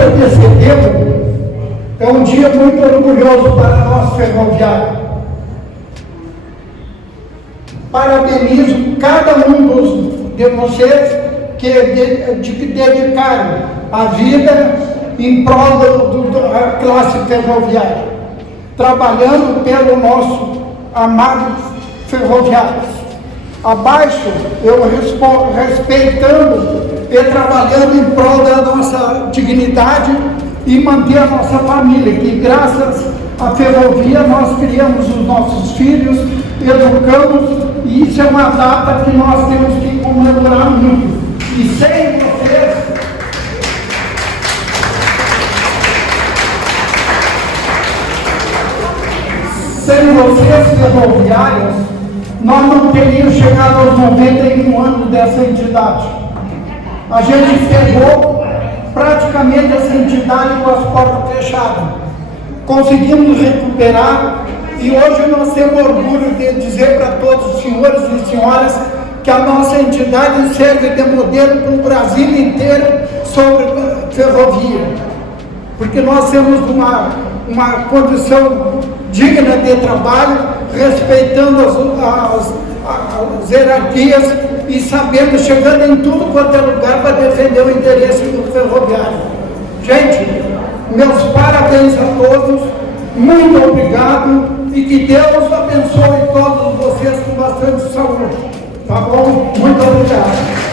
dia de setembro é um dia muito orgulhoso para nós ferroviários. Parabenizo cada um de vocês que dedicaram a vida em prol da classe ferroviária, trabalhando pelo nosso amado ferroviários. Abaixo, eu respeitando e trabalhando em prol da nossa dignidade e manter a nossa família, que graças à ferrovia nós criamos os nossos filhos, educamos, e isso é uma data que nós temos que comemorar muito. E sem vocês ferroviários, nós não teríamos chegado aos 91 anos dessa entidade. A gente pegou praticamente essa entidade com as portas fechadas. Conseguimos recuperar e hoje nós temos orgulho de dizer para todos os senhores e senhoras que a nossa entidade serve de modelo para o Brasil inteiro sobre ferrovia. Porque nós temos uma condição digna de trabalho, respeitando as hierarquias e sabendo, chegando em tudo quanto é lugar para defender o interesse do ferroviário. Gente, meus parabéns a todos, muito obrigado e que Deus abençoe todos vocês com bastante saúde. Tá bom? Muito obrigado.